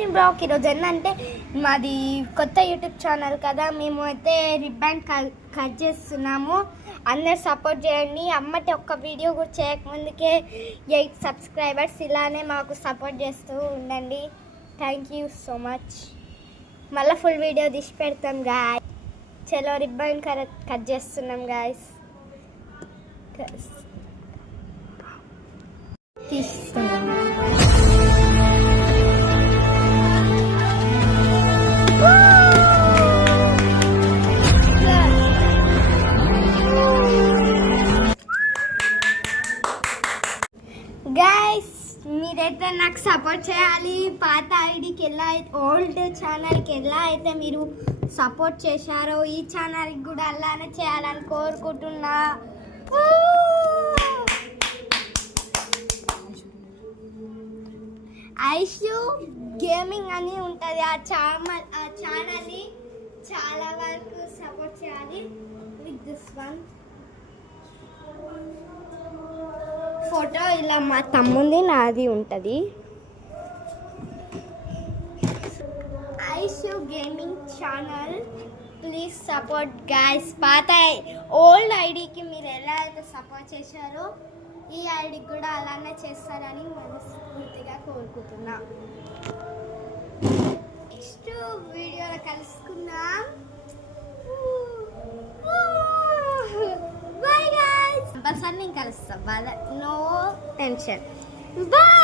Morning blog. ఈరోజు ఏంటంటే మాది కొత్త యూట్యూబ్ ఛానల్ కదా, మేము అయితే రిబ్బన్ కట్ చేస్తున్నాము. అందరు సపోర్ట్ చేయండి. అమ్మటి ఒక్క వీడియో కూడా చేయకముందుకే 8 సబ్స్క్రైబర్స్. ఇలానే మాకు సపోర్ట్ చేస్తూ ఉండండి. Thank you so much. మళ్ళీ ఫుల్ వీడియో తీసి పెడతాం గాయ్. చలో రిబ్బన్ కట్ చేస్తున్నాం గాయస్. తీస్తున్నాం. గైస్ మీరైతే నాకు సపోర్ట్ చేయాలి. పాత ఐడికి ఎలా అయితే, ఓల్డ్ ఛానల్కి ఎలా అయితే మీరు సపోర్ట్ చేశారో ఈ ఛానల్కి కూడా అలానే చేయాలని కోరుకుంటున్నా. ఐషు గేమింగ్ అని ఉంటుంది. ఆ ఛానల్ని చాలా వరకు సపోర్ట్ చేయాలి. విత్ దిస్ వన్ ఫోటో ఇలా మా తమ్ముంది నాది ఉంటుంది. Aishu gaming channel please support guys. పాత ఓల్డ్ ఐడికి మీరు ఎలా అయితే సపోర్ట్ చేశారో ఈ ఐడికి కూడా అలానే చేస్తారని మనస్ఫూర్తిగా కోరుకుంటున్నా. నెక్స్ట్ వీడియోలో కలుసుకుందాం. Bye guys. కంపల్సరీ నేను కలుస్తాను. No tension. బాయ్.